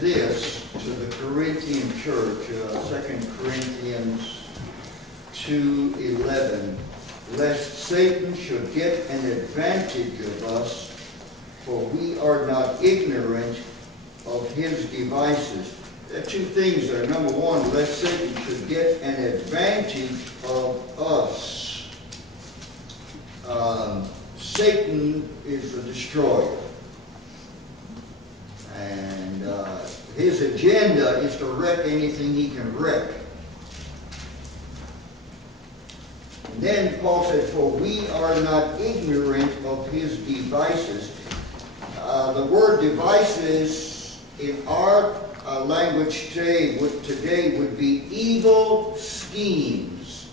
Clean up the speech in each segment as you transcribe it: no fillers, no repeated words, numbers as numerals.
this to the Corinthian church, 2 Corinthians 2:11, lest Satan should get an advantage of us, for we are not ignorant of his devices. There are two things there. Number one, lest Satan should get an advantage of us. Satan is the destroyer. And his agenda is to wreck anything he can wreck. And then Paul said, for we are not ignorant of his devices. The word devices in our language today would be evil schemes.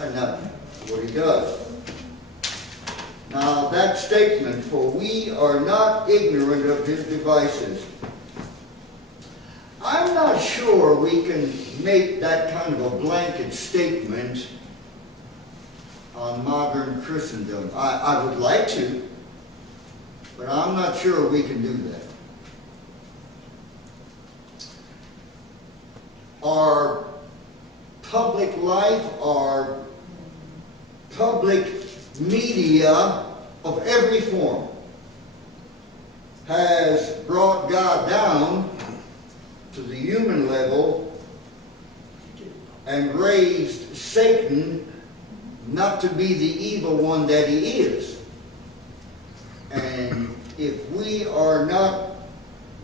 And that's what he does. Now that statement, for we are not ignorant of his devices, I'm not sure we can make that kind of a blanket statement on modern Christendom. I would like to, but I'm not sure we can do that. Our public life, our public media of every form has brought God down to the human level and raised Satan not to be the evil one that he is. And if we are not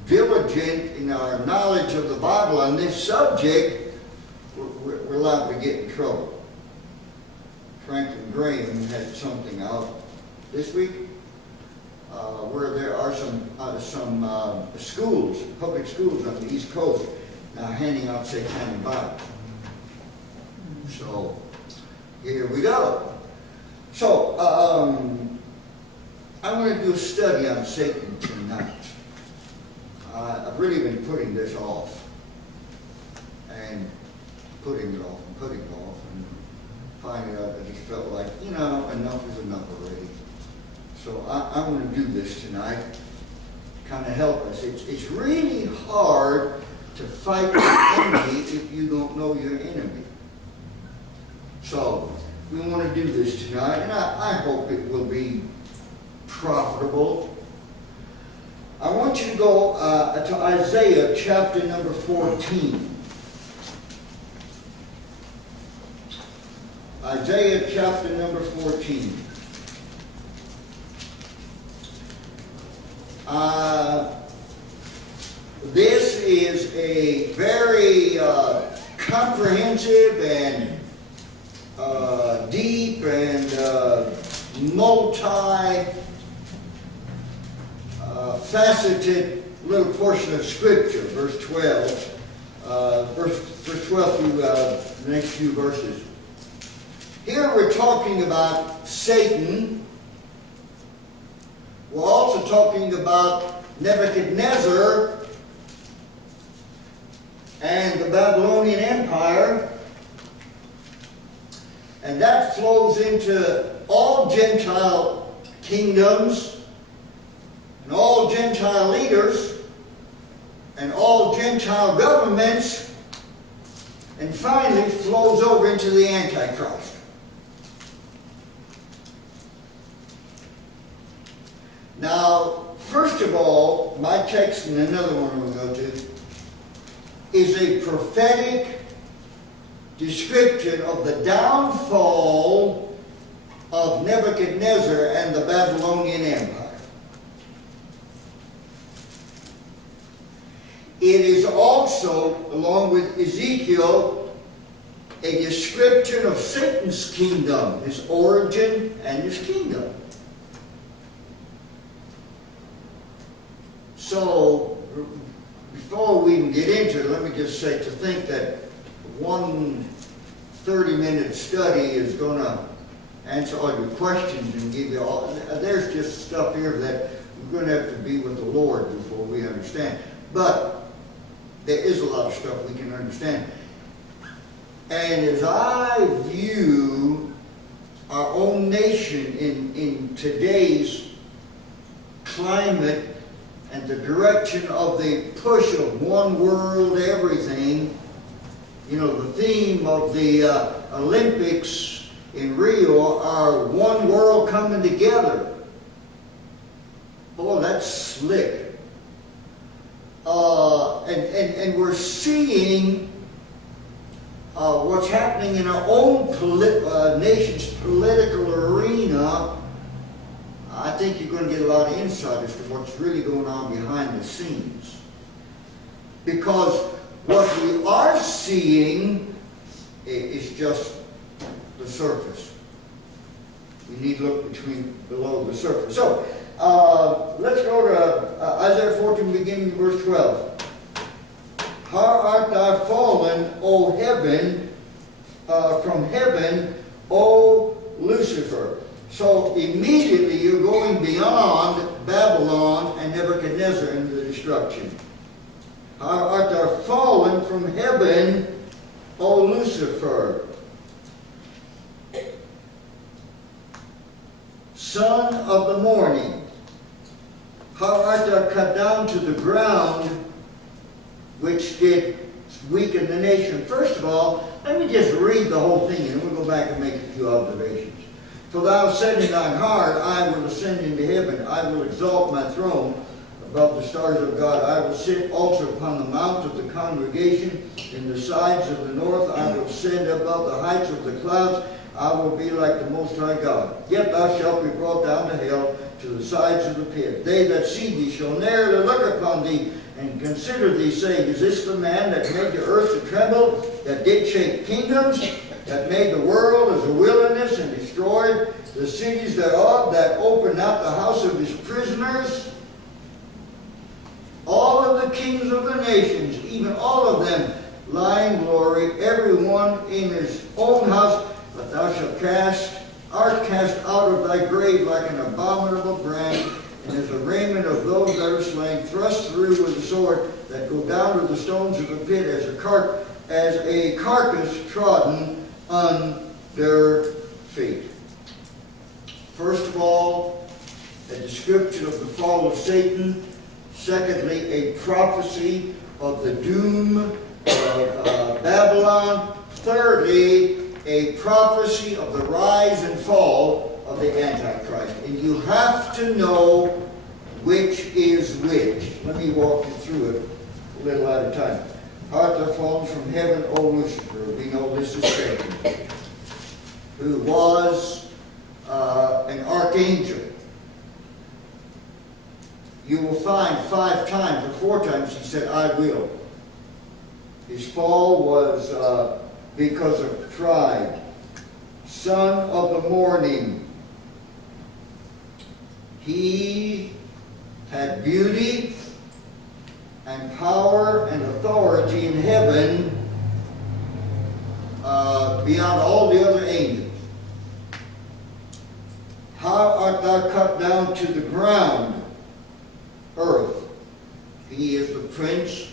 diligent in our knowledge of the Bible on this subject, we're liable to get in trouble. Franklin Graham had something out this week where there are some schools, public schools on the East Coast now handing out satanic Bibles. So here we go. So I want to do a study on Satan tonight. I've really been putting this off and putting it off and putting it off, and finding out that he felt like, enough is enough already. So I'm going to do this tonight, kind of help us. It's really hard to fight the enemy if you don't know your enemy. So we want to do this tonight, and I hope it will be profitable. I want you to go to Isaiah chapter number 14. Isaiah chapter number 14. This is a very comprehensive and deep and multi-faceted little portion of Scripture, verse 12. Verse 12 through the next few verses. Here we're talking about Satan. We're also talking about Nebuchadnezzar and the Babylonian Empire. And that flows into all Gentile kingdoms and all Gentile leaders and all Gentile governments, and finally flows over into the Antichrist. Now, first of all, my text, and another one we'll go to, is a prophetic description of the downfall of Nebuchadnezzar and the Babylonian Empire. It is also, along with Ezekiel, a description of Satan's kingdom, his origin and his kingdom. So, before we can get into it, let me just say, to think that one 30-minute study is going to answer all your questions and give you all, there's just stuff here that we're going to have to be with the Lord before we understand. But there is a lot of stuff we can understand. And as I view our own nation in today's climate and the direction of the push of one world everything. You know, the theme of the Olympics in Rio are one world coming together. Boy, that's slick. And we're seeing what's happening in our own nation's political arena. I think you're going to get a lot of insight as to what's really going on behind the scenes. Because what we are seeing is just the surface. We need to look below the surface. So, let's go to Isaiah 14, beginning in verse 12. How art thou fallen, O heaven, from heaven, O Lucifer? So immediately you're going beyond Babylon and Nebuchadnezzar into the destruction. How art thou fallen from heaven, O Lucifer, son of the morning? How art thou cut down to the ground, which did weaken the nation? First of all, let me just read the whole thing, and we'll go back and make a few observations. For thou said in thine heart, I will ascend into heaven, I will exalt my throne above the stars of God. I will sit also upon the mount of the congregation in the sides of the north. I will ascend above the heights of the clouds. I will be like the Most High God. Yet thou shalt be brought down to hell, to the sides of the pit. They that see thee shall ne'er look upon thee, and consider thee, saying, Is this the man that made the earth to tremble, that did shake kingdoms, that made the world as a wilderness, and destroyed the cities thereof, that opened out the house of his prisoners? All of the kings of the nations, even all of them, lie in glory, every one in his own house. But thou art cast out of thy grave like an abominable brand, and as a raiment of those that are slain, thrust through with a sword, that go down to the stones of the pit, as a carcass trodden under feet. First of all, a description of the fall of Satan. Secondly, a prophecy of the doom of Babylon. Thirdly, a prophecy of the rise and fall of the Antichrist. And you have to know which is which. Let me walk you through it a little at a time. Art thou fallen from heaven, O Lucifer? We know this is Satan, who was an archangel. You will find 5 times or 4 times he said, I will. His fall was because of pride. Son of the morning. He had beauty and power and authority in heaven beyond all the other angels. How art thou cut down to the ground, earth? He is the prince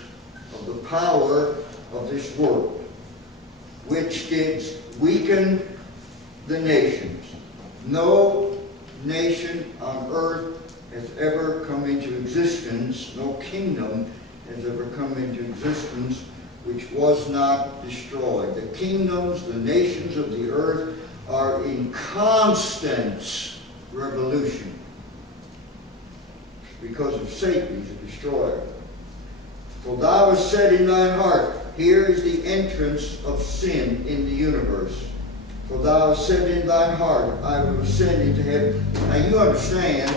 of the power of this world, which did weaken the nations. No nation on earth has ever come into existence, no kingdom has ever come into existence which was not destroyed. The kingdoms, the nations of the earth are in constant revolution because of Satan, he's a destroyer. For thou hast said in thine heart, here is the entrance of sin in the universe. For thou hast said in thine heart, I will ascend into heaven. Now you understand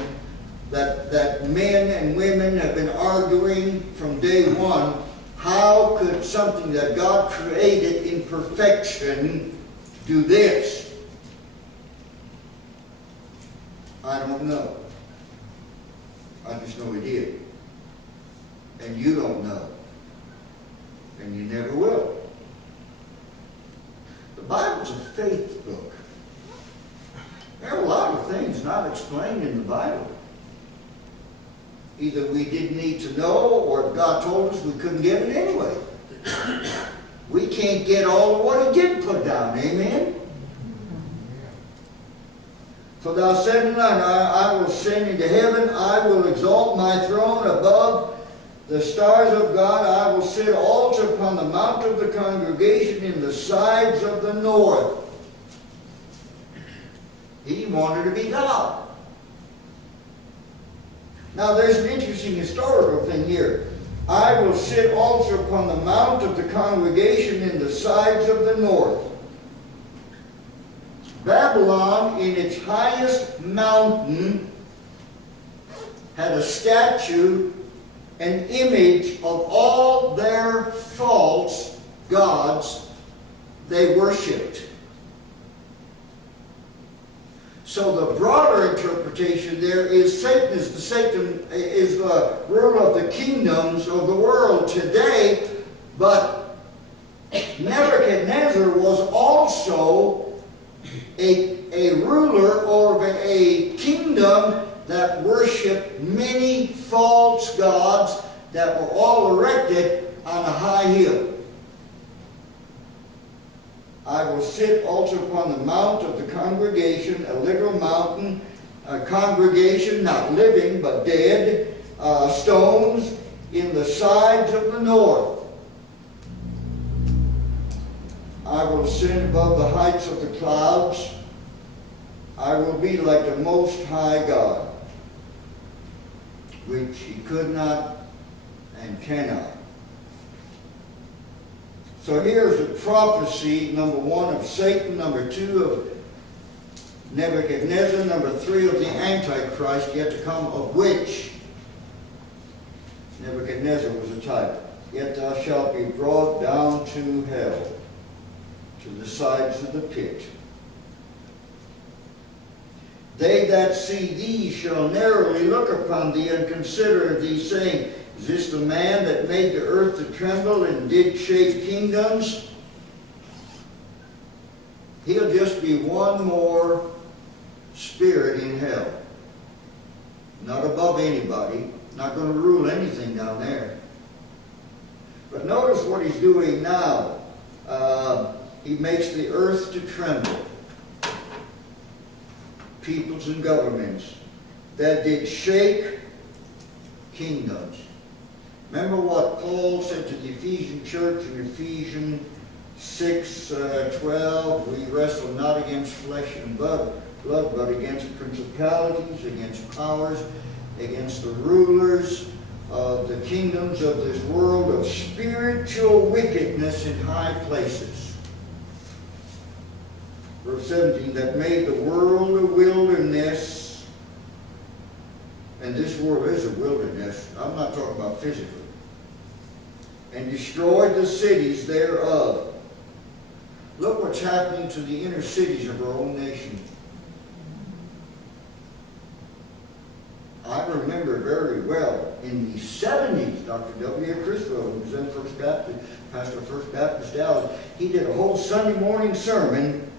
that men and women have been arguing from day one, how could something that God created in perfection do this? I don't know. I just know He did. And you don't know. And you never will. The Bible's a faith book. There are a lot of things not explained in the Bible. Either we didn't need to know, or if God told us, we couldn't get it anyway. We can't get all of what He did put down. Amen? For thou said in thine eye, I will ascend into heaven, I will exalt my throne above the stars of God, I will sit also upon the mount of the congregation in the sides of the north. He wanted to be God. Now there's an interesting historical thing here. I will sit also upon the mount of the congregation in the sides of the north. Babylon, in its highest mountain, had a statue, an image of all their false gods they worshipped. So the broader interpretation there is Satan is the ruler of the kingdoms of the world today, but Nebuchadnezzar was also a ruler or a kingdom that worshipped many false gods that were all erected on a high hill. I will sit also upon the mount of the congregation, a literal mountain, a congregation, not living but dead, stones in the sides of the north. I will ascend above the heights of the clouds. I will be like the Most High God, which he could not and cannot. So here's the prophecy, number 1 of Satan, number 2 of Nebuchadnezzar, number 3 of the Antichrist yet to come, of which Nebuchadnezzar was a type. Yet thou shalt be brought down to hell, to the sides of the pit. They that see thee shall narrowly look upon thee and consider thee, saying, is this the man that made the earth to tremble and did shake kingdoms? He'll just be one more spirit in hell. Not above anybody. Not going to rule anything down there. But notice what he's doing now. He makes the earth to tremble. Peoples and governments that did shake kingdoms. Remember what Paul said to the Ephesian church in Ephesians 6:12, we wrestle not against flesh and blood, but against principalities, against powers, against the rulers of the kingdoms of this world of spiritual wickedness in high places. Verse 17, that made the world a wilderness, and this world is a wilderness. I'm not talking about physically. And destroyed the cities thereof. Look what's happening to the inner cities of our own nation. I remember very well in the 70s, Dr. W. Criswell, who was then First Baptist, pastor of First Baptist Dallas, he did a whole Sunday morning sermon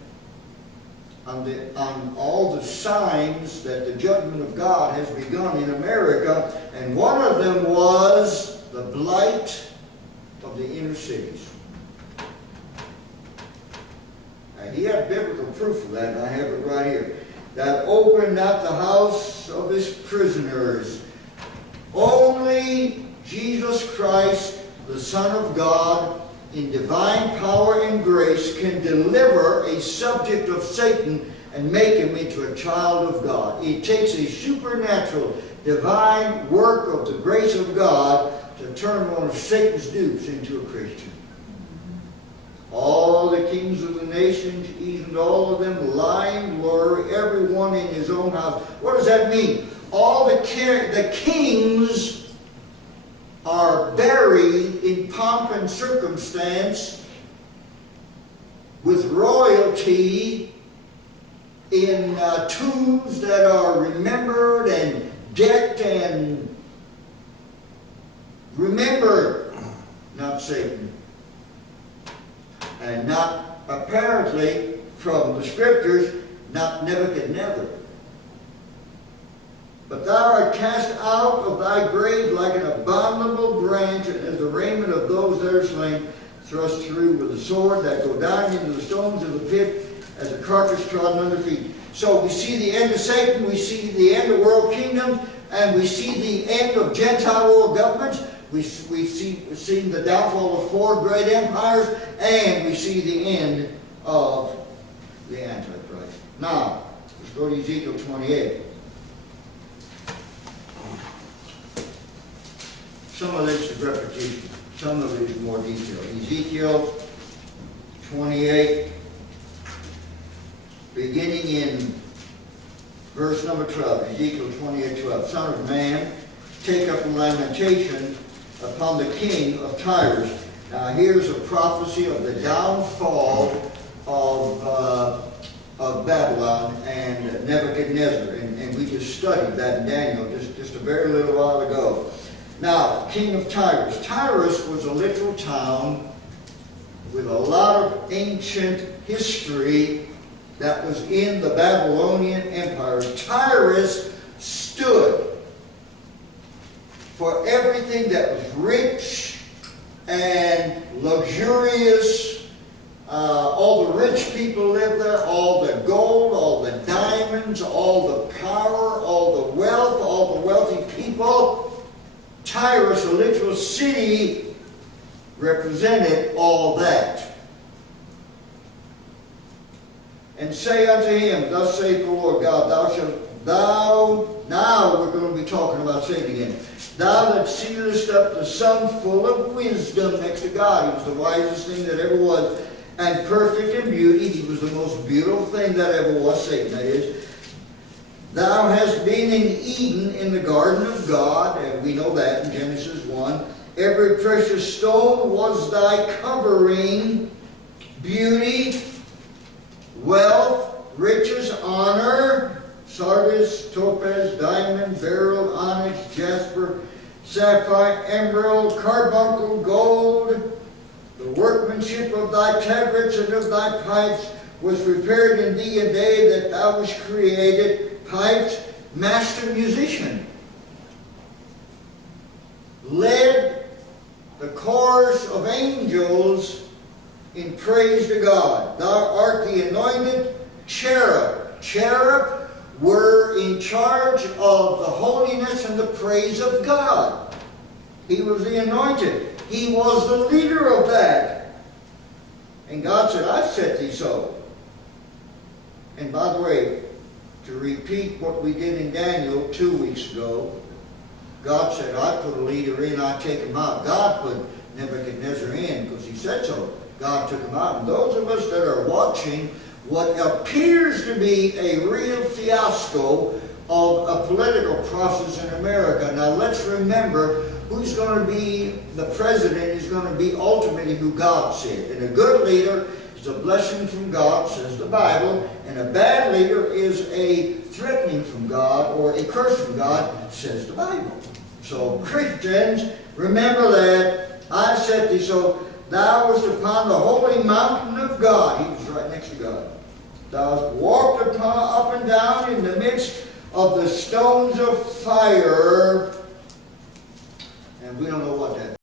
on all the signs that the judgment of God has begun in America, and one of them was the blight of the inner cities. Now, he had biblical proof of that, and I have it right here. That opened not the house of his prisoners. Only Jesus Christ, the Son of God, in divine power and grace, can deliver a subject of Satan and make him into a child of God. It takes a supernatural, divine work of the grace of God to turn one of Satan's dupes into a Christian. All the kings of the nations, even all of them, lie in glory, everyone in his own house. What does that mean? All the kings are buried in pomp and circumstance with royalty in tombs that are remembered and decked and remembered. Not Satan. And not, apparently, from the scriptures, not Nebuchadnezzar. But thou art cast out of thy grave like an abominable branch, and as the raiment of those that are slain, thrust through with a sword, that go down into the stones of the pit, as a carcass trodden under feet. So we see the end of Satan, we see the end of world kingdoms, and we see the end of Gentile world governments. We've seen the downfall of 4 great empires, and we see the end of the Antichrist. Now, let's go to Ezekiel 28. Some of this is repetition, some of it is more detail. Ezekiel 28, beginning in verse number 12, Ezekiel 28:12. Son of man, take up a lamentation upon the king of Tyrus. Now here's a prophecy of the downfall of Babylon and Nebuchadnezzar. And we just studied that in Daniel just a very little while ago. Now, king of Tyrus. Tyrus was a little town with a lot of ancient history that was in the Babylonian Empire. Tyrus stood for everything that was rich and luxurious. All the rich people lived there, all the gold, all the diamonds, all the power, all the wealth, all the wealthy people. Tyrus, a literal city, represented all that. And say unto him, thus saith the Lord God, now we're going to be talking about Satan again. Thou that sealest up the sum full of wisdom, next to God. He was the wisest thing that ever was, and perfect in beauty. He was the most beautiful thing that ever was, Satan that is. Thou hast been in Eden in the garden of God, and we know that in Genesis 1. Every precious stone was thy covering, beauty, wealth, riches, honor, sardius, topaz, diamond, beryl, onyx, jasper, sapphire, emerald, carbuncle, gold. The workmanship of thy tabrets and of thy pipes was prepared in thee a day that thou wast created. Pipes, master musician, led the chorus of angels in praise to God. Thou art the anointed cherub. Cherub were in charge of the holiness and the praise of God. He was the anointed. He was the leader of that. And God said, I've set thee so. And by the way, to repeat what we did in Daniel 2 weeks ago, God said, I put a leader in, I take him out. God put Nebuchadnezzar in because he said so. God took him out. And those of us that are watching what appears to be a real fiasco of a political process in America. Now let's remember who's going to be the president is going to be ultimately who God said. And a good leader is a blessing from God, says the Bible, and a bad leader is a threatening from God or a curse from God, says the Bible. So Christians, remember that I set thee so thou wast upon the holy mountain of God. He was right next to God. Thou walked upon up and down in the midst of the stones of fire. And we don't know what that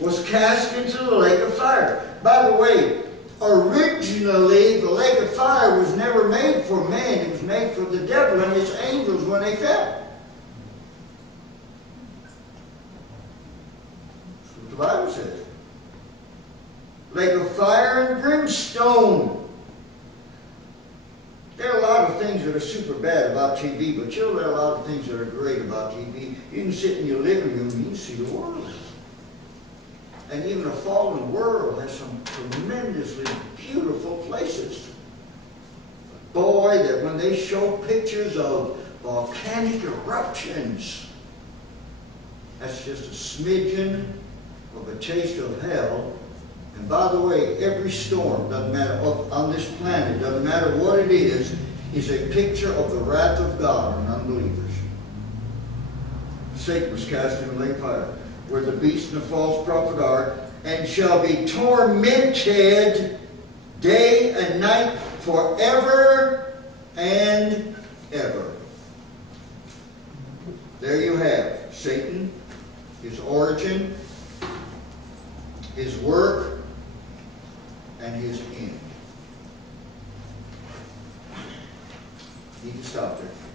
was cast into the lake of fire. By the way, originally the lake of fire was never made for man. It was made for the devil and his angels when they fell. That's what the Bible says. Lake of fire and brimstone. There are a lot of things that are super bad about TV, but you know, there are a lot of things that are great about TV. You can sit in your living room and you can see the world. And even a fallen world has some tremendously beautiful places. Boy, that when they show pictures of volcanic eruptions, that's just a smidgen of a taste of hell. And by the way, every storm, doesn't matter on this planet, doesn't matter what it is a picture of the wrath of God on unbelievers. Satan was cast in the lake of fire, where the beast and the false prophet are, and shall be tormented day and night forever and ever. There you have Satan, his origin, his work, and his end. Need to stop there.